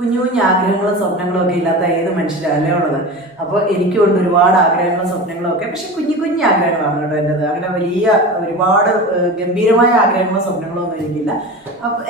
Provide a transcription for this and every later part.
കുഞ്ഞു കുഞ്ഞു ആഗ്രഹങ്ങളും സ്വപ്നങ്ങളും ഒക്കെ ഇല്ലാത്ത ഏത് മനുഷ്യരല്ലേ ഉള്ളത്? അപ്പോൾ എനിക്കുണ്ട് ഒരുപാട് ആഗ്രഹങ്ങളും സ്വപ്നങ്ങളും ഒക്കെ. പക്ഷെ കുഞ്ഞു കുഞ്ഞു ആഗ്രഹങ്ങളാണ് കേട്ടോ എന്റെത് അങ്ങനെ വലിയ ഒരുപാട് ഗംഭീരമായ ആഗ്രഹങ്ങളും സ്വപ്നങ്ങളും ഒന്നും എനിക്കില്ല.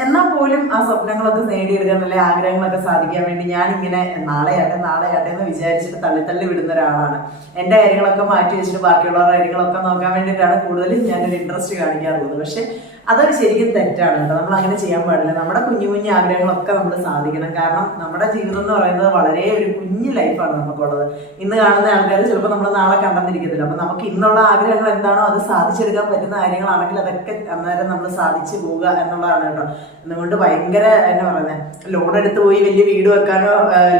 എന്നാൽ പോലും ആ സ്വപ്നങ്ങളൊക്കെ നേടിയെടുക്കാൻ അല്ലെങ്കിൽ ആഗ്രഹങ്ങളൊക്കെ സാധിക്കാൻ വേണ്ടി ഞാൻ ഇങ്ങനെ നാളെയാട്ടെ നാളെയാട്ടെ എന്ന് വിചാരിച്ചിട്ട് തള്ളി തള്ളി വിടുന്ന ഒരാളാണ്. എന്റെ കാര്യങ്ങളൊക്കെ മാറ്റി വെച്ചിട്ട് ബാക്കിയുള്ളവരുടെ കാര്യങ്ങളൊക്കെ നോക്കാൻ വേണ്ടിയിട്ടാണ് കൂടുതലും ഞാനൊരു ഇൻട്രസ്റ്റ് കാണിക്കാറുള്ളത്. പക്ഷെ അതൊരു ശരിക്കും തെറ്റാണ് കേട്ടോ. നമ്മൾ അങ്ങനെ ചെയ്യാൻ പാടില്ല. നമ്മുടെ കുഞ്ഞു കുഞ്ഞു ആഗ്രഹങ്ങളൊക്കെ നമ്മൾ സാധിക്കണം. കാരണം നമ്മുടെ ജീവിതം എന്ന് പറയുന്നത് വളരെ ഒരു കുഞ്ഞു ലൈഫാണ് നമുക്കുള്ളത്. ഇന്ന് കാണുന്ന ആൾക്കാർ ചിലപ്പോൾ നമ്മൾ നാളെ കണ്ടെന്നിരിക്കത്തില്ല അപ്പം നമുക്ക് ഇന്നുള്ള ആഗ്രഹങ്ങൾ എന്താണോ അത് സാധിച്ചെടുക്കാൻ പറ്റുന്ന കാര്യങ്ങളാണെങ്കിൽ അതൊക്കെ അന്നേരം നമ്മൾ സാധിച്ചു പോവുക എന്നുള്ളതാണ് കേട്ടോ. എന്നുകൊണ്ട് ഭയങ്കര എന്നാ പറയുന്നത് ലോൺ എടുത്ത് പോയി വലിയ വീട് വെക്കാനോ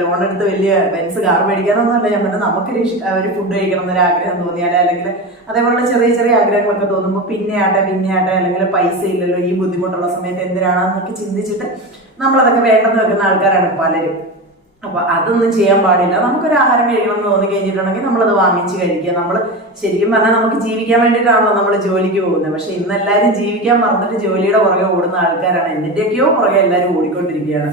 ലോൺ എടുത്ത് വലിയ ബെൻസ് കാർ മേടിക്കാനോ ഒന്നും അല്ല. ഞാൻ പറഞ്ഞത് നമുക്കൊരു ഒരു ഫുഡ് കഴിക്കണം എന്നൊരു ആഗ്രഹം തോന്നിയാലേ അല്ലെങ്കിൽ അതേപോലെ ചെറിയ ചെറിയ ആഗ്രഹങ്ങളൊക്കെ തോന്നുമ്പോൾ പിന്നെ ആട്ടെ പിന്നെ ആട്ടെ അല്ലെങ്കിൽ പൈസ ഇല്ലല്ലോ ഈ ബുദ്ധിമുട്ടുള്ള സമയത്ത് എന്തിനാണെന്നൊക്കെ ചിന്തിച്ചിട്ട് നമ്മളതൊക്കെ വേണ്ടെന്ന് വെക്കുന്ന ആൾക്കാരാണ് പലരും. അപ്പൊ അതൊന്നും ചെയ്യാൻ പാടില്ല. നമുക്കൊരു ആഹാരം കഴിക്കണം എന്ന് തോന്നി കഴിഞ്ഞിട്ടുണ്ടെങ്കിൽ നമ്മളത് വാങ്ങിച്ച് കഴിക്കുക. നമ്മൾ ശരിക്കും പറഞ്ഞാൽ നമുക്ക് ജീവിക്കാൻ വേണ്ടിയിട്ടാണല്ലോ നമ്മൾ ജോലിക്ക് പോകുന്നത്. പക്ഷെ ഇന്ന് എല്ലാവരും ജീവിക്കാൻ മറന്നിട്ട് ജോലിയുടെ പുറകെ ഓടുന്ന ആൾക്കാരാണ്. എന്തിന്റെയൊക്കെയോ പുറകെ എല്ലാവരും ഓടിക്കൊണ്ടിരിക്കുകയാണ്.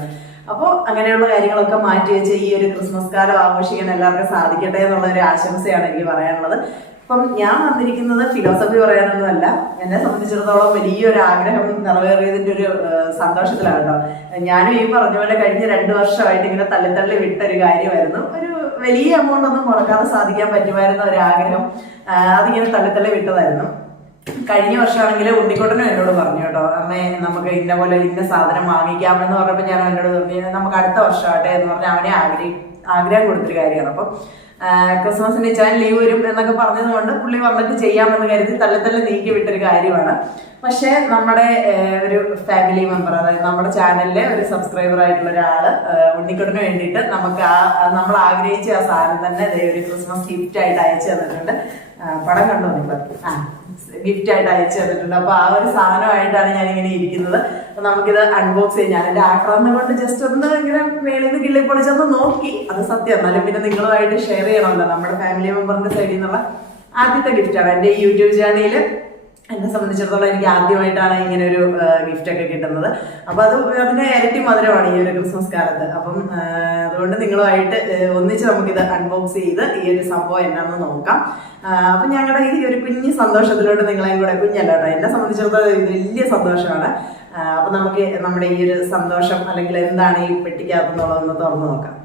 അപ്പോൾ അങ്ങനെയുള്ള കാര്യങ്ങളൊക്കെ മാറ്റി വെച്ച് ഈ ഒരു ക്രിസ്മസ് കാലം ആഘോഷിക്കാൻ എല്ലാവർക്കും സാധിക്കട്ടെ എന്നുള്ള ഒരു ആശംസയാണ് എനിക്ക് പറയാനുള്ളത്. അപ്പം ഞാൻ വന്നിരിക്കുന്നത് ഫിലോസഫി പറയാനൊന്നുമല്ല. എന്നെ സംബന്ധിച്ചിടത്തോളം വലിയൊരു ആഗ്രഹം നിറവേറിയതിന്റെ ഒരു സന്തോഷത്തിലാണ് കേട്ടോ. ഞാനും ഈ പറഞ്ഞ പോലെ കഴിഞ്ഞ രണ്ടു വർഷമായിട്ട് ഇങ്ങനെ തള്ളി തള്ളി വിട്ട ഒരു കാര്യമായിരുന്നു. ഒരു വലിയ എമൗണ്ട് ഒന്നും മുടക്കാതെ സാധിക്കാൻ പറ്റുമായിരുന്ന ഒരു ആഗ്രഹം അതിങ്ങനെ തള്ളി തള്ളി വിട്ടതായിരുന്നു. കഴിഞ്ഞ വർഷമാണെങ്കിൽ ഉണ്ണിക്കോട്ടനും എന്നോട് പറഞ്ഞു കേട്ടോ അമ്മേ നമുക്ക് ഇന്ന പോലെ ഇന്ന സാധനം വാങ്ങിക്കാമെന്ന് പറഞ്ഞപ്പോൾ ഞാൻ എന്നോട് പറഞ്ഞു നമുക്ക് അടുത്ത വർഷമാട്ടെ എന്ന് പറഞ്ഞാൽ അവനെ ആഗ്രഹി ആഗ്രഹം കൊടുത്തൊരു കാര്യമാണ്. അപ്പം ക്രിസ്മസിന് ഞാൻ ലീവ് വരും എന്നൊക്കെ പറഞ്ഞതുകൊണ്ട് പുള്ളി വന്നിട്ട് ചെയ്യാമെന്ന് കരുതി തള്ളി തള്ളി നീക്കി വിട്ടൊരു കാര്യമാണ്. പക്ഷേ നമ്മുടെ ഒരു ഫാമിലി മെമ്പർ അതായത് നമ്മുടെ ചാനലിലെ ഒരു സബ്സ്ക്രൈബർ ആയിട്ടുള്ള ഒരാൾ ഉണ്ണിക്കുട്ടന് വേണ്ടിയിട്ട് നമുക്ക് ആ നമ്മൾ ആഗ്രഹിച്ച ആ സാധനം തന്നെ ഒരു ക്രിസ്മസ് ഗിഫ്റ്റ് ആയിട്ട് അയച്ചു തന്നിട്ടുണ്ട്. പടം കണ്ടു നിങ്ങൾ? ആ. ഗിഫ്റ്റ് ആയിട്ട് അയച്ചു തന്നിട്ടുണ്ട് അപ്പൊ ആ ഒരു സാധനമായിട്ടാണ് ഞാൻ ഇങ്ങനെ ഇരിക്കുന്നത്. അപ്പൊ നമുക്കിത് അൺബോക്സ് ചെയ്യാം. ഞാൻ എന്റെ ആക്രമണം കൊണ്ട് ജസ്റ്റ് ഒന്ന് ഇങ്ങനെ മേളിൽ നിന്ന് കിള്ളി പൊളിച്ചൊന്ന് നോക്കി. അത് സത്യം. എന്നാലും പിന്നെ നിങ്ങളുമായിട്ട് ഷെയർ ചെയ്യണമല്ലോ. നമ്മുടെ ഫാമിലി മെമ്പറിന്റെ സൈഡിൽ നിന്നുള്ള ആദ്യത്തെ ഗിഫ്റ്റാണ് എന്റെ യൂട്യൂബ് ചാനലിൽ എന്നെ സംബന്ധിച്ചിടത്തോളം എനിക്ക് ആദ്യമായിട്ടാണ് ഇങ്ങനെ ഒരു ഗിഫ്റ്റ് ഒക്കെ കിട്ടുന്നത്. അപ്പൊ അത് അതിന്റെ ഇരട്ടി മധുരമാണ് ഈ ഒരു ക്രിസ്മസ് കാലത്ത്. അപ്പം അതുകൊണ്ട് നിങ്ങളുമായിട്ട് ഒന്നിച്ച് നമുക്കിത് അൺബോക്സ് ചെയ്ത് ഈ ഒരു സംഭവം എന്നാന്ന് നോക്കാം. അപ്പൊ ഞങ്ങളുടെ ഈ ഒരു കുഞ്ഞു സന്തോഷത്തിലോട്ട് നിങ്ങളെയും കൂടെ കുഞ്ഞല്ല എന്നെ സംബന്ധിച്ചിടത്തോളം ഇത് വലിയ സന്തോഷമാണ്. അപ്പൊ നമുക്ക് നമ്മുടെ ഈ ഒരു സന്തോഷം അല്ലെങ്കിൽ എന്താണ് ഈ പെട്ടിക്കകത്തുന്നുള്ളതെന്ന് തുറന്നു നോക്കാം.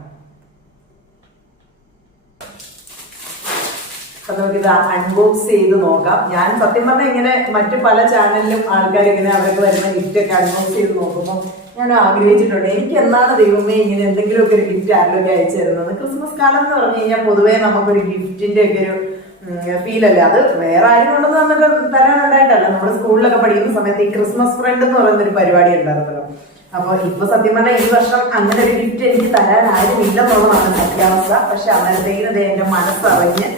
അപ്പൊ നമുക്കിത് അൺബോക്സ് ചെയ്ത് നോക്കാം. ഞാൻ സത്യം പറഞ്ഞാൽ ഇങ്ങനെ മറ്റു പല ചാനലിലും ആൾക്കാർ ഇങ്ങനെ അവർക്ക് വരുന്ന ഗിഫ്റ്റ് ഒക്കെ അൺബോക്സ് ചെയ്ത് നോക്കുമ്പോൾ ഞാൻ ആഗ്രഹിച്ചിട്ടുണ്ട്. എനിക്ക് എന്നാണ് ദൈവമേ ഇങ്ങനെ എന്തെങ്കിലുമൊക്കെ ഒരു ഗിഫ്റ്റ് ആരിലൊക്കെ അയച്ചു തരുന്നത്? ക്രിസ്മസ് കാലം എന്ന് പറഞ്ഞു കഴിഞ്ഞാൽ പൊതുവേ നമുക്കൊരു ഗിഫ്റ്റിന്റെ ഒക്കെ ഒരു ഫീൽ അല്ലേ? അത് വേറെ ആരും കൊണ്ടൊന്നും നമുക്ക് തരാനുണ്ടായിട്ടല്ല. നമ്മുടെ സ്കൂളിലൊക്കെ പഠിക്കുന്ന സമയത്ത് ഈ ക്രിസ്മസ് ഫ്രണ്ട് എന്ന് പറയുന്ന ഒരു പരിപാടി ഉണ്ടായിരുന്നല്ലോ. അപ്പൊ ഇപ്പൊ സത്യം പറഞ്ഞാൽ ഈ വർഷം അങ്ങനെ ഒരു ഗിഫ്റ്റ് എനിക്ക് തരാൻ ആരും ഇല്ലെന്നുള്ളതാണ് സത്യാവസ്ഥ. പക്ഷെ അന്നേരത്തേക്കിന് എന്റെ മനസ്സറിഞ്ഞ്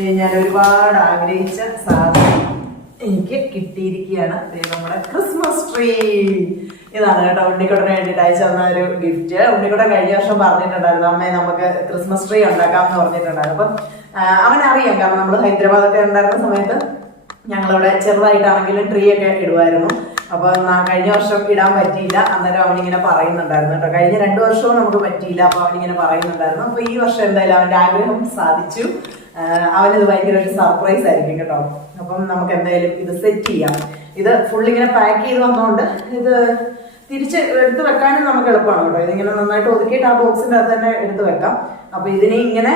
ഞാൻ ഒരുപാട് ആഗ്രഹിച്ച സാധനം എനിക്ക് കിട്ടിയിരിക്കുകയാണ്. നമ്മുടെ ക്രിസ്മസ് ട്രീ ഇതാണ് കേട്ടോ ഉണ്ണിക്കുടനെ വേണ്ടിയിട്ട് അയച്ചു തന്ന ഒരു ഗിഫ്റ്റ് ഉണ്ണിക്കുടൻ കഴിഞ്ഞ വർഷം പറഞ്ഞിട്ടുണ്ടായിരുന്നു അമ്മയെ നമുക്ക് ക്രിസ്മസ് ട്രീ ഉണ്ടാക്കാം എന്ന് പറഞ്ഞിട്ടുണ്ടായിരുന്നു. അപ്പം അവനറിയാം കാരണം നമ്മൾ ഹൈദരാബാദൊക്കെ ഉണ്ടായിരുന്ന സമയത്ത് ഞങ്ങളിവിടെ ചെറുതായിട്ടാണെങ്കിലും ട്രീ ഒക്കെ ഇടുമായിരുന്നു. അപ്പൊ ന- കഴിഞ്ഞ വർഷം ഇടാൻ പറ്റിയില്ല. അന്നേരം അവനിങ്ങനെ പറയുന്നുണ്ടായിരുന്നു കേട്ടോ കഴിഞ്ഞ രണ്ടു വർഷവും നമുക്ക് പറ്റിയില്ല. അപ്പൊ അവനിങ്ങനെ പറയുന്നുണ്ടായിരുന്നു. അപ്പൊ ഈ വർഷം എന്തായാലും അവന്റെ ആഗ്രഹം സാധിച്ചു. അവനിത് ഭയങ്കര ഒരു സർപ്രൈസ് ആയിരിക്കും കേട്ടോ. അപ്പം നമുക്ക് എന്തായാലും ഇത് സെറ്റ് ചെയ്യാം. ഇത് ഫുൾ ഇങ്ങനെ പാക്ക് ചെയ്ത് വന്നതുകൊണ്ട് ഇത് തിരിച്ച് എടുത്ത് വെക്കാനും നമുക്ക് എളുപ്പമാണ് കേട്ടോ. ഇതിങ്ങനെ നന്നായിട്ട് ഒതുക്കിയിട്ട് ആ ബോക്സിന്റെ അകത്ത് തന്നെ എടുത്ത് വെക്കാം. അപ്പോൾ ഇതിനെ ഇങ്ങനെ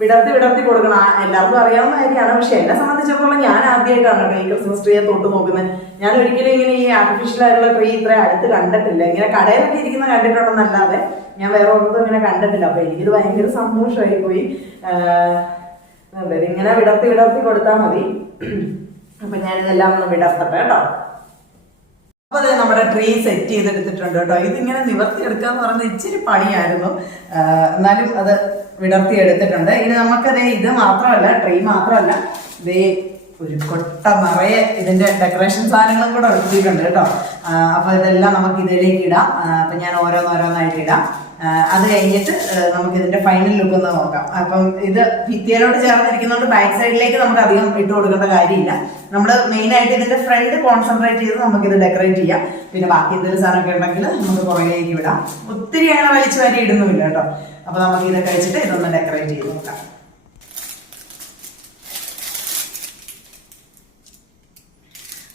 വിടർത്തി വിടർത്തി കൊടുക്കണം. എല്ലാവർക്കും അറിയാവുന്ന കാര്യമാണ്. പക്ഷെ എന്നെ സംബന്ധിച്ചിടത്തോളം ഞാൻ ആദ്യമായിട്ടാണ് ഈ ക്രിസ്മസ് ട്രീയെ തൊട്ട് നോക്കുന്നത്. ഞാൻ ഒരിക്കലും ഇങ്ങനെ ഈ ആർട്ടിഫിഷ്യൽ ആയിട്ടുള്ള ട്രീ ഇത്ര അടുത്ത് കണ്ടിട്ടില്ല. ഇങ്ങനെ കടയിലൊക്കെ ഇരിക്കുന്ന കണ്ടിട്ടുണ്ടെന്നല്ലാതെ ഞാൻ വേറെ ഒന്നും ഇങ്ങനെ കണ്ടിട്ടില്ല. അപ്പൊ എനിക്കിത് ഭയങ്കര സന്തോഷമായി പോയി. ഇങ്ങനെ വിടർത്തി വിടർത്തി കൊടുത്താൽ മതി. അപ്പൊ ഞാനിതെല്ലാം ഒന്ന് വിടർത്തട്ടെ കേട്ടോ. അപ്പൊ അതെ നമ്മുടെ ട്രീ സെറ്റ് ചെയ്തെടുത്തിട്ടുണ്ട് കേട്ടോ. ഇതിങ്ങനെ നിവർത്തി എന്ന് പറയുന്നത് ഇച്ചിരി പണിയായിരുന്നു. എന്നാലും അത് വിടർത്തി എടുത്തിട്ടുണ്ട് ഇനി നമുക്കതേ ഇത് മാത്രമല്ല ട്രീ മാത്രമല്ല ഇതേ ഒരു കൊട്ട നിറയെ ഇതിന്റെ ഡെക്കറേഷൻ സാധനങ്ങളും കൂടെ എടുത്തിട്ടുണ്ട് കേട്ടോ. അപ്പോൾ അപ്പൊ ഇതെല്ലാം നമുക്ക് ഇതിലേക്ക് ഇടാം അപ്പം ഞാൻ ഓരോന്നോരോന്നായിട്ട് ഇടാം. അത് കഴിഞ്ഞിട്ട് നമുക്ക് ഇതിന്റെ ഫൈനൽ ലുക്ക് ഒന്ന് നോക്കാം. അപ്പം ഇത് ഭിത്തിയിലോട്ട് ചേർന്നിരിക്കുന്നതുകൊണ്ട് ബാക്ക് സൈഡിലേക്ക് നമുക്ക് അധികം ഇട്ട് കൊടുക്കേണ്ട കാര്യമില്ല. നമ്മൾ മെയിൻ ആയിട്ട് ഇതിന്റെ ഫ്രണ്ട് കോൺസെൻട്രേറ്റ് ചെയ്ത് നമുക്ക് ഇത് ഡെക്കറേറ്റ് ചെയ്യാം. പിന്നെ ബാക്കി എന്തെങ്കിലും സാധനമൊക്കെ ഉണ്ടെങ്കിൽ നമുക്ക് പുറകിലേക്ക് വിടാം. ഒത്തിരി അങ്ങനെ വലിച്ചു വരെ ഇടുന്നുമില്ല കേട്ടോ. അപ്പൊ നമുക്ക് ഇതൊക്കെ കഴിച്ചിട്ട് ഇതൊന്ന് ഡെക്കറേറ്റ് ചെയ്ത് നോക്കാം.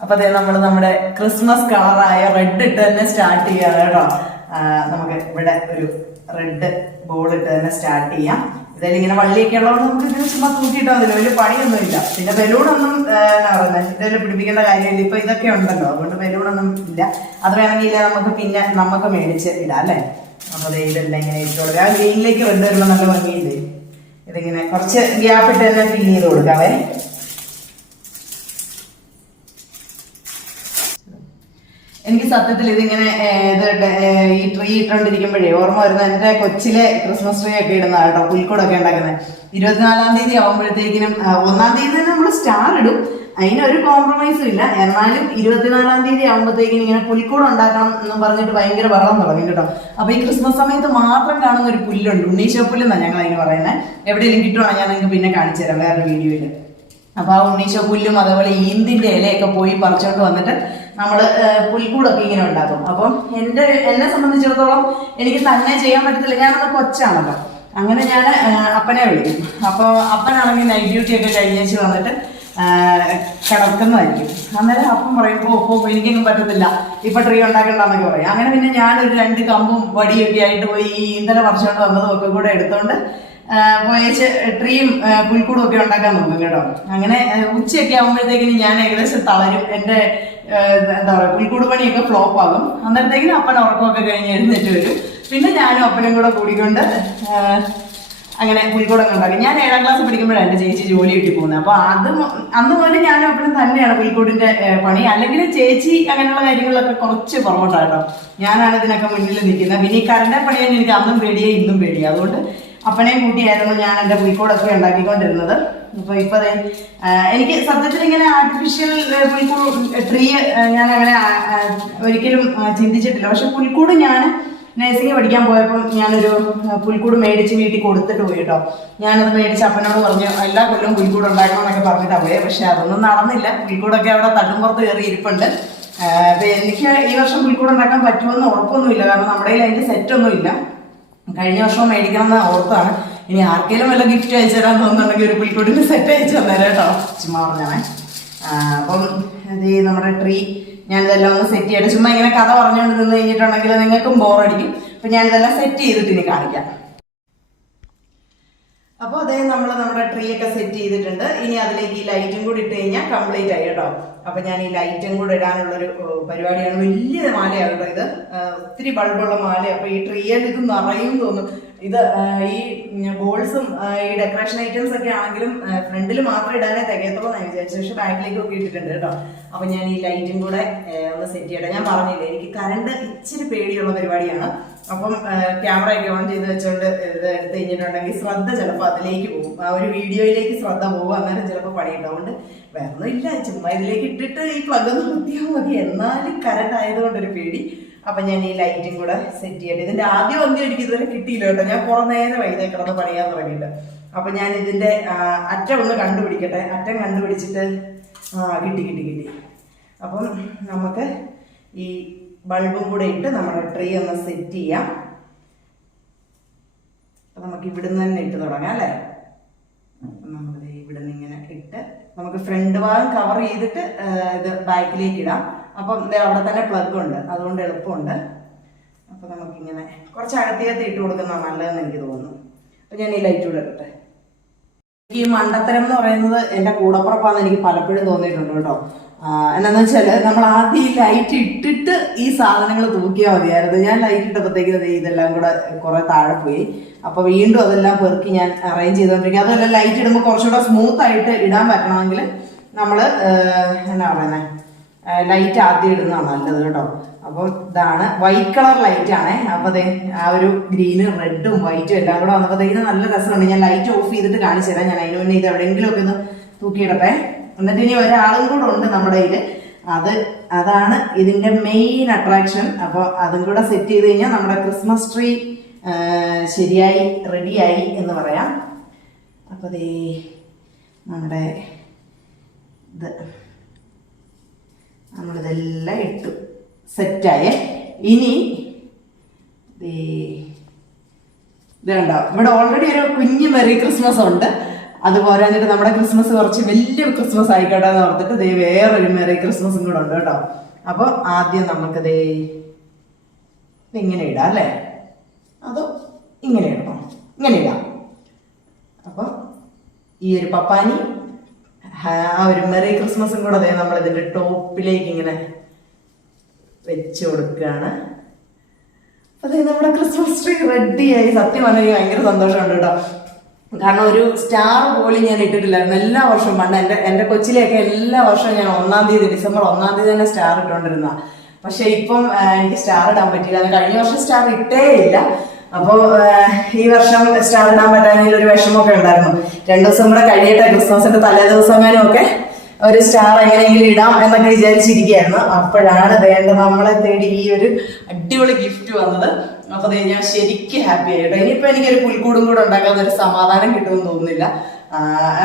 അപ്പൊ അതെ നമ്മൾ നമ്മുടെ ക്രിസ്മസ് കളറായ റെഡ് ഇട്ട് തന്നെ സ്റ്റാർട്ട് ചെയ്യാം കേട്ടോ. നമുക്ക് ഇവിടെ ഒരു റെഡ് ബോൾ ഇട്ട് തന്നെ സ്റ്റാർട്ട് ചെയ്യാം. ഇതായാലും ഇങ്ങനെ വള്ളിയൊക്കെ ഉള്ളതുകൊണ്ട് നമുക്ക് ഇതിന് ചുമ്മാ കൂട്ടിയിട്ടോ അതിൽ വലിയ പണിയൊന്നുമില്ല. പിന്നെ ബലൂണൊന്നും ആ, ഇതെല്ലാം പിടിപ്പിക്കേണ്ട കാര്യമില്ല. ഇപ്പൊ ഇതൊക്കെ ഉണ്ടല്ലോ അതുകൊണ്ട് ബലൂണൊന്നും ഇല്ല. അത് വേണമെങ്കിൽ നമുക്ക് പിന്നെ നമുക്ക് മേടിച്ച് ഇടാം അല്ലേ? അപ്പൊ ഇതെല്ലാം ഇങ്ങനെ ഇട്ട് കൊടുക്കാം. ഗ്രീനിലേക്ക് റെഡ് വരുമ്പോൾ നല്ല ഭംഗിയില്ലേ? ഇതിങ്ങനെ കുറച്ച് ഗ്യാപ്പ് ഇട്ട് തന്നെ ഫിൽ ചെയ്ത് കൊടുക്കാവേ എനിക്ക് സത്യത്തിൽ ഇതിങ്ങനെ ഈ ട്രീ ഇട്ടോണ്ടിരിക്കുമ്പോഴേ ഓർമ്മ വരുന്ന എന്റെ കൊച്ചിലെ ക്രിസ്മസ് ട്രീ ഒക്കെ ഇടുന്ന കേട്ടോ പുൽക്കൂടൊക്കെ ഉണ്ടാക്കുന്നത് ഇരുപത്തിനാലാം തീയതി ആവുമ്പോഴത്തേക്കിനും ഒന്നാം തീയതി തന്നെ നമ്മൾ സ്റ്റാർ ഇടും. അതിനൊരു കോംപ്രമൈസും ഇല്ല. എന്നാലും ഇരുപത്തിനാലാം തീയതി ആകുമ്പോഴത്തേക്കിനും ഇങ്ങനെ പുൽക്കൂട് ഉണ്ടാക്കണം എന്ന് പറഞ്ഞിട്ട് ഭയങ്കര വെള്ളം തുടങ്ങി കേട്ടോ. അപ്പൊ ഈ ക്രിസ്മസ് സമയത്ത് മാത്രം കാണുന്ന ഒരു പുല്ലുണ്ട്. ഉണ്ണീശോ പുല്ലെന്നാണ് ഞങ്ങൾ അതിന് പറയുന്നത് എവിടെയെങ്കിലും കിട്ടുവാണെങ്കിൽ ഞാൻ നിങ്ങൾക്ക് പിന്നെ കാണിച്ചു തരാം വേറൊരു വീഡിയോയിൽ അപ്പൊ ആ ഉണ്ണീശോ പുല്ലും അതേപോലെ ഈന്തിന്റെ ഇലയൊക്കെ പോയി പറിച്ചോണ്ട് വന്നിട്ട് നമ്മൾ പുൽക്കൂടൊക്കെ ഇങ്ങനെ ഉണ്ടാക്കും. അപ്പം എന്റെ എന്നെ സംബന്ധിച്ചിടത്തോളം എനിക്ക് തന്നെ ചെയ്യാൻ പറ്റത്തില്ല. ഞാനൊന്ന് കൊച്ചാണല്ലോ. അങ്ങനെ ഞാൻ അപ്പനെ വിളിക്കും. അപ്പോൾ അപ്പനാണെങ്കിൽ നൈറ്റ് ഡ്യൂട്ടി ഒക്കെ കഴിഞ്ഞേച്ച് വന്നിട്ട് കിടക്കുന്നതായിരിക്കും. അന്നേരം അപ്പം പറയുമ്പോൾ ഓ എനിക്കൊന്നും പറ്റത്തില്ല. ഇപ്പൊ ട്രീ ഉണ്ടാക്കണ്ടെന്നൊക്കെ പറയും. അങ്ങനെ പിന്നെ ഞാനൊരു രണ്ട് കമ്പും വടിയൊക്കെ ആയിട്ട് പോയി ഈ ഈന്തല പറിച്ചുകൊണ്ട് വന്നതും ഒക്കെ കൂടെ എടുത്തോണ്ട് പോയച്ച് ട്രീയും പുൽക്കൂടും ഒക്കെ ഉണ്ടാക്കാൻ നോക്കും കേട്ടോ. അങ്ങനെ ഉച്ചയൊക്കെ ആകുമ്പോഴത്തേക്കിന് ഞാൻ ഏകദേശം തളരും. എന്റെ എന്താ പറയുക പുൽക്കൂട് പണിയൊക്കെ ഫ്ലോപ്പ് ആകും. അന്നേരത്തേക്കിന് അപ്പൻ ഉറക്കമൊക്കെ കഴിഞ്ഞ് എഴുന്നേറ്റ് വരും. പിന്നെ ഞാനും അപ്പനും കൂടെ കൂടിക്കൊണ്ട് അങ്ങനെ പുൽക്കൂടൊക്കെ ഉണ്ടാക്കി. ഞാൻ ഏഴാം ക്ലാസ് പഠിക്കുമ്പോഴാണ് എന്റെ ചേച്ചി ജോലി കിട്ടി പോകുന്നത്. അപ്പോൾ അത് അന്ന് മുതൽ ഞാനും അപ്പനും തന്നെയാണ് പുൽക്കൂടിന്റെ പണി. അല്ലെങ്കിൽ ചേച്ചി അങ്ങനെയുള്ള കാര്യങ്ങളിലൊക്കെ കുറച്ച് പുറകോട്ടാട്ടോ. ഞാനാണ് ഇതിനൊക്കെ മുന്നിൽ നിൽക്കുന്നത്. പിന്നെ ഈ കറണ്ടെ പണിയാണ് എനിക്ക് അന്നും പേടിയേ ഇന്നും പേടിയേ. അതുകൊണ്ട് അപ്പനെ കൂട്ടിയായിരുന്നു ഞാൻ എന്റെ പുൽക്കൂടൊക്കെ ഉണ്ടാക്കിക്കൊണ്ടിരുന്നത്. അപ്പൊ ഇപ്പൊ അതെ എനിക്ക് സത്യത്തിൽ ഇങ്ങനെ ആർട്ടിഫിഷ്യൽ പുൽക്കൂട് ട്രീ ഞാൻ അങ്ങനെ ഒരിക്കലും ചിന്തിച്ചിട്ടില്ല. പക്ഷെ പുൽക്കൂട് ഞാൻ നഴ്സിംഗ് പഠിക്കാൻ പോയപ്പോൾ ഞാനൊരു പുൽക്കൂട് മേടിച്ച് വീട്ടിൽ കൊടുത്തിട്ട് പോയി കേട്ടോ. ഞാനത് മേടിച്ച് അപ്പനോട് പറഞ്ഞു എല്ലാ കൊല്ലവും പുൽക്കൂട് ഉണ്ടാക്കണം എന്നൊക്കെ പറഞ്ഞിട്ടാ പോയത് പക്ഷെ അതൊന്നും നടന്നില്ല. പുൽക്കൂടൊക്കെ അവിടെ തട്ടുംപുറത്ത് കയറി ഇരിപ്പുണ്ട്. എനിക്ക് ഈ വർഷം പുൽക്കൂട് ഉണ്ടാക്കാൻ പറ്റുമെന്ന് ഉറപ്പൊന്നുമില്ല. കാരണം നമ്മുടെ കയ്യിൽ അതിന്റെ സെറ്റൊന്നും ഇല്ല കഴിഞ്ഞ വർഷം മേടിക്കണം എന്ന് ഓർത്താണ് ഇനി ആർക്കെങ്കിലും വല്ല ഗിഫ്റ്റ് അയച്ചു തരാൻ തോന്നുന്നുണ്ടെങ്കിൽ ഒരു പുൽക്കൂട്ടിന് സെറ്റ് അയച്ചു തന്നേരം കേട്ടോ. ചുമ്മാ പറഞ്ഞാണേ അപ്പം ഇത് നമ്മുടെ ട്രീ ഞാനിതെല്ലാം ഒന്ന് സെറ്റ് ചെയ്യട്ടെ. ചുമ്മാ ഇങ്ങനെ കഥ പറഞ്ഞുകൊണ്ട് നിന്ന് കഴിഞ്ഞിട്ടുണ്ടെങ്കിൽ നിങ്ങൾക്കും ബോറടിക്കും അപ്പൊ ഞാനിതെല്ലാം സെറ്റ് ചെയ്തിട്ട് ഇനി കാണിക്കാം. അപ്പോൾ അതേ നമ്മൾ ഒക്കെ സെറ്റ് ചെയ്തിട്ടുണ്ട്. ഇനി അതിലേക്ക് ഈ ലൈറ്റും കൂടി ഇട്ട് കഴിഞ്ഞാൽ കംപ്ലീറ്റ് ആയി കേട്ടോ. അപ്പൊ ഞാൻ ഈ ലൈറ്റും കൂടി ഇടാനുള്ളൊരു പരിപാടിയാണ്. വലിയ മാലയാണ് ഇത്. ഒത്തിരി ബൾബുള്ള മാല. അപ്പൊ ഈ ട്രീയിൽ ഇത് നിറയും തോന്നും. ഇത് ഈ ബോൾസും ഈ ഡെക്കറേഷൻ ഐറ്റംസ് ഒക്കെ ആണെങ്കിലും ഫ്രണ്ടിൽ മാത്രം ഇടാനേ തികയത്തുള്ളൂ ഞാൻ വിചാരിച്ചു. പക്ഷെ ബാക്കിലേക്ക് ഒക്കെ ഇട്ടിട്ടുണ്ട് കേട്ടോ. അപ്പൊ ഞാൻ ഈ ലൈറ്റും കൂടെ ഒന്ന് സെറ്റ് ചെയ്യട്ടെ. ഞാൻ പറഞ്ഞില്ലേ എനിക്ക് കറണ്ട് ഇച്ചിരി പേടിയുള്ള പരിപാടിയാണ്. അപ്പം ക്യാമറ ഒക്കെ ഓൺ ചെയ്ത് വെച്ചുകൊണ്ട് ഇത് എടുത്ത് കഴിഞ്ഞിട്ടുണ്ടെങ്കിൽ ശ്രദ്ധ ചിലപ്പോൾ അതിലേക്ക് പോകും. ആ ഒരു വീഡിയോയിലേക്ക് ശ്രദ്ധ പോകും. അങ്ങനെ ചിലപ്പോൾ പണിയുണ്ട് അതുകൊണ്ട് വേറെ ഒന്നും ഇല്ല. ചുമ്മാ ഇതിലേക്ക് ഇട്ടിട്ട് ഈ പ്ലഗ് ഒന്ന് മതി. എന്നാലും കറണ്ട് ആയതുകൊണ്ട് ഒരു പേടി. അപ്പം ഞാൻ ഈ ലൈറ്റും കൂടെ സെറ്റ് ചെയ്യട്ടെ. ഇതിന്റെ ആദ്യം ഒന്നും എനിക്ക് ഇതുവരെ കിട്ടിയില്ല കേട്ടോ. ഞാൻ പുറം നേരെ വൈകുന്നേരം കിടന്ന് പണിയാൻ തുടങ്ങിയിട്ട്. അപ്പം ഞാൻ ഇതിന്റെ അറ്റം ഒന്ന് കണ്ടുപിടിക്കട്ടെ. അറ്റം കണ്ടുപിടിച്ചിട്ട് കിട്ടി കിട്ടി കിട്ടി. അപ്പം നമുക്ക് ഈ ബൾബും കൂടെ ഇട്ട് നമ്മൾ ട്രീ ഒന്ന് സെറ്റ് ചെയ്യാം. അപ്പൊ നമുക്ക് ഇവിടുന്ന് തന്നെ ഇട്ട് തുടങ്ങാം അല്ലേ? നമ്മളിത് ഇവിടുന്ന് ഇങ്ങനെ ഇട്ട് നമുക്ക് ഫ്രണ്ട് ഭാഗം കവർ ചെയ്തിട്ട് ഇത് ബാക്കിലേക്ക് ഇടാം. അപ്പം അവിടെ തന്നെ പ്ലഗ് ഉണ്ട്. അതുകൊണ്ട് എളുപ്പമുണ്ട്. അപ്പൊ നമുക്കിങ്ങനെ കുറച്ച് അകത്തിയകത്ത് ഇട്ട് കൊടുക്കുന്ന നല്ലതെന്ന് എനിക്ക് തോന്നുന്നു. അപ്പൊ ഞാൻ ഈ ലൈറ്റ് കൂടെ ഇട്ടെ ഈ മണ്ടത്തരം എന്ന് പറയുന്നത് എന്റെ കൂടപ്പുറപ്പാന്ന് എനിക്ക് പലപ്പോഴും തോന്നിയിട്ടുണ്ട് കേട്ടോ. എന്നാന്ന് വെച്ചാൽ നമ്മൾ ആദ്യം ഈ ലൈറ്റ് ഇട്ടിട്ട് ഈ സാധനങ്ങൾ തൂക്കിയാൽ മതിയായിരുന്നു. ഞാൻ ലൈറ്റ് ഇട്ടപ്പോഴത്തേക്ക് ഇതെല്ലാം കൂടെ കുറെ താഴെ പോയി. അപ്പൊ വീണ്ടും അതെല്ലാം പെറുക്കി ഞാൻ അറേഞ്ച് ചെയ്തോണ്ടിരിക്കും. അതുമല്ല ലൈറ്റ് ഇടുമ്പോൾ കുറച്ചുകൂടെ സ്മൂത്ത് ആയിട്ട് ഇടാൻ പറ്റണമെങ്കിൽ നമ്മൾ ഏഹ്, എന്നാ പറയുന്നത് ലൈറ്റ് ആദ്യം ഇടുന്നതാണ് നല്ലത് കേട്ടോ. അപ്പോൾ ഇതാണ് വൈറ്റ് കളർ ലൈറ്റ് ആണ്. അപ്പൊ അതെ ആ ഒരു ഗ്രീനും റെഡും വൈറ്റും എല്ലാം കൂടെ വന്നപ്പോഴത്തേക്കിന് നല്ല രസമുണ്ട്. ഞാൻ ലൈറ്റ് ഓഫ് ചെയ്തിട്ട് കാണിച്ചു തരാം. ഞാൻ അതിന് മുന്നേ ഇത് എവിടെയെങ്കിലും ഒക്കെ ഒന്ന് തൂക്കിയിടട്ടെ. എന്നിട്ട് ഇനി ഒരാളും കൂടെ ഉണ്ട് നമ്മുടെ കയ്യിൽ അത് അതാണ് ഇതിന്റെ മെയിൻ അട്രാക്ഷൻ അപ്പോൾ അതും കൂടെ സെറ്റ് ചെയ്ത് കഴിഞ്ഞാൽ നമ്മുടെ ക്രിസ്മസ് ട്രീ ശരിയായി റെഡിയായി എന്ന് പറയാം. അപ്പോൾ ദേ നമ്മുടെ ഇത് നമ്മളിതെല്ലാം ഇട്ടു. സെറ്റായേ ഇനി ദേ കണ്ടോ ഇവിടെ ഓൾറെഡി ഒരു കുഞ്ഞ് മെറി ക്രിസ്മസ് ഉണ്ട്. അത് പോരാഞ്ഞിട്ട് നമ്മുടെ ക്രിസ്മസ് കുറച്ച് വലിയ ക്രിസ്മസ് ആയിക്കോട്ടെ എന്ന് ഓർത്തിട്ട് ദേ വേറൊരു മെറി ക്രിസ്മസും കൂടെ ഉണ്ട് കേട്ടോ. അപ്പോൾ ആദ്യം നമുക്ക് ദേ ഇങ്ങനെ ഇടാം അല്ലേ? അതോ ഇങ്ങനെ ഇടണോ? ഇങ്ങനെ ഇടാം. അപ്പോൾ ഈ ഒരു പപ്പാനി ആ ഒരു മെറി ക്രിസ്മസും കൂടെ അതേ നമ്മൾ ഇതിന്റെ ടോപ്പിലേക്ക് ഇങ്ങനെ വെച്ച് കൊടുക്കുകയാണ്. അതെ നമ്മുടെ ക്രിസ്മസ് ട്രീ റെഡിയായി സത്യം പറഞ്ഞാൽ ഭയങ്കര സന്തോഷമുണ്ട് കേട്ടോ. കാരണം ഒരു സ്റ്റാർ പോലും ഞാൻ ഇട്ടിട്ടില്ലായിരുന്നു. എല്ലാ വർഷവും പണ്ട് എന്റെ എന്റെ കൊച്ചിലെയൊക്കെ എല്ലാ വർഷവും ഞാൻ ഒന്നാം തീയതി ഡിസംബർ ഒന്നാം തീയതി തന്നെ സ്റ്റാർ ഇട്ടുകൊണ്ടിരുന്ന പക്ഷെ ഇപ്പം എനിക്ക് സ്റ്റാർ ഇടാൻ പറ്റില്ല കഴിഞ്ഞ വർഷം സ്റ്റാർ ഇട്ടേ ഇല്ല. അപ്പോൾ ഈ വർഷം സ്റ്റാർ ഇടാൻ പറ്റാമെങ്കിൽ ഒരു വിഷമമൊക്കെ ഉണ്ടായിരുന്നു. രണ്ടു ദിവസം കൂടെ കഴിയട്ടെ ക്രിസ്മസിന്റെ തലേ ദിവസമെങ്ങാനും ഒക്കെ ഒരു സ്റ്റാർ എങ്ങനെയെങ്കിലും ഇടാം എന്നൊക്കെ വിചാരിച്ചിരിക്കുകയായിരുന്നു. അപ്പോഴാണ് വേണ്ട നമ്മളെ തേടി ഈ ഒരു അടിപൊളി ഗിഫ്റ്റ് വന്നത്. അപ്പൊ ഞാൻ ശരിക്കും ഹാപ്പി ആയിട്ടോ ഇനിയിപ്പോ എനിക്കൊരു പുൽക്കൂടും കൂടെ ഉണ്ടാക്കാൻ ഒരു സമാധാനം കിട്ടുമെന്ന് തോന്നുന്നില്ല.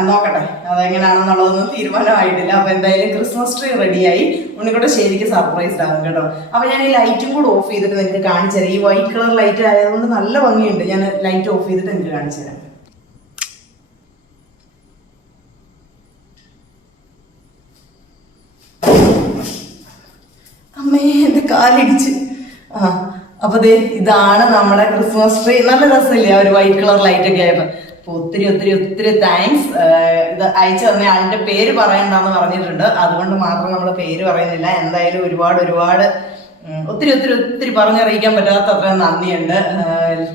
നോക്കട്ടെ. അതെങ്ങനെയാണെന്നുള്ളതൊന്നും തീരുമാനമായിട്ടില്ല. അപ്പൊ എന്തായാലും ക്രിസ്മസ് ട്രീ റെഡിയായി ഉണ്ണിക്കൂടെ ശരിക്കും സർപ്രൈസ് ആകും കേട്ടോ. അപ്പൊ ഞാൻ ഈ ലൈറ്റും കൂടെ ഓഫ് ചെയ്തിട്ട് നിങ്ങൾക്ക് കാണിച്ചു തരാം. ഈ വൈറ്റ് കളർ ലൈറ്റ് ആയതുകൊണ്ട് നല്ല ഭംഗിയുണ്ട്. ഞാൻ ലൈറ്റ് ഓഫ് ചെയ്തിട്ട് നിങ്ങൾക്ക് കാണിച്ചു തരാം. അമ്മേ എന്റെ കാലിടിച്ച്. ആ അപ്പൊ ദേ ഇതാണ് നമ്മുടെ ക്രിസ്മസ് ട്രീ നല്ല രസമില്ലേ? ഒരു വൈറ്റ് കളർ ലൈറ്റ് ഒക്കെ ആയപ്പോ. അപ്പൊ ഒത്തിരി ഒത്തിരി ഒത്തിരി താങ്ക്സ് ഇത് അയച്ചു തന്നെ. ആളിന്റെ പേര് പറയണ്ടെന്ന് പറഞ്ഞിട്ടുണ്ട്. അതുകൊണ്ട് മാത്രം നമ്മൾ പേര് പറയുന്നില്ല. എന്തായാലും ഒരുപാട് ഒരുപാട് ഒത്തിരി ഒത്തിരി ഒത്തിരി പറഞ്ഞറിയിക്കാൻ പറ്റാത്ത അത്ര നന്ദിയുണ്ട്.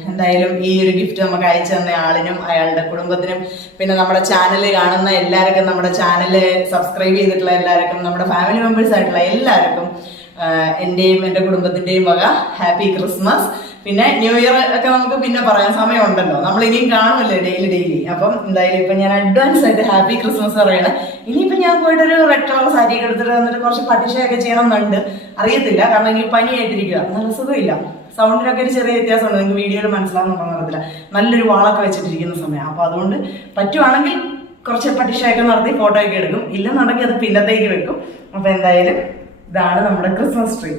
എന്തായാലും ഈ ഒരു ഗിഫ്റ്റ് നമുക്ക് അയച്ചു തന്ന ആളിനും അയാളുടെ കുടുംബത്തിനും പിന്നെ നമ്മുടെ ചാനൽ കാണുന്ന എല്ലാവർക്കും നമ്മുടെ ചാനൽ സബ്സ്ക്രൈബ് ചെയ്തിട്ടുള്ള എല്ലാവർക്കും നമ്മുടെ ഫാമിലി മെമ്പേഴ്സ് ആയിട്ടുള്ള എല്ലാവർക്കും ആഹ് എന്റെ എന്റെ കുടുംബത്തിന്റെയും വക ഹാപ്പി ക്രിസ്മസ്. പിന്നെ ന്യൂ ഇയർ ഒക്കെ നമുക്ക് പിന്നെ പറയാൻ സമയമുണ്ടല്ലോ. നമ്മൾ ഇനിയും കാണുമല്ലേ ഡെയിലി ഡെയിലി. അപ്പം എന്തായാലും ഇപ്പൊ ഞാൻ അഡ്വാൻസ് ആയിട്ട് ഹാപ്പി ക്രിസ്മസ് പറയണേ. ഇനിയിപ്പോൾ ഞാൻ പോയിട്ട് ഒരു റെഡ് കളർ സാരി എടുത്തിട്ട് വന്നിട്ട് കുറച്ച് പട്ടിഷയൊക്കെ ചെയ്യണം എന്നുണ്ട് അറിയത്തില്ല. കാരണം എനിക്ക് പനിയായിട്ടിരിക്കുക നല്ല സുഖമില്ല. സൗണ്ടിനൊക്കെ ഒരു ചെറിയ വ്യത്യാസമുണ്ട്. നിങ്ങൾക്ക് വീഡിയോയിൽ മനസ്സിലാവുന്നുണ്ടോ അറിയത്തില്ല. നല്ലൊരു വാളൊക്കെ വെച്ചിട്ടിരിക്കുന്ന സമയം. അപ്പോൾ അതുകൊണ്ട് പറ്റുവാണെങ്കിൽ കുറച്ച് പട്ടിഷയൊക്കെ നടത്തി ഫോട്ടോ ഒക്കെ എടുക്കും. ഇല്ലെന്നുണ്ടെങ്കിൽ അത് പിന്നത്തേക്ക് വെക്കും. അപ്പോൾ എന്തായാലും ഇതാണ് നമ്മുടെ ക്രിസ്മസ് ട്രീ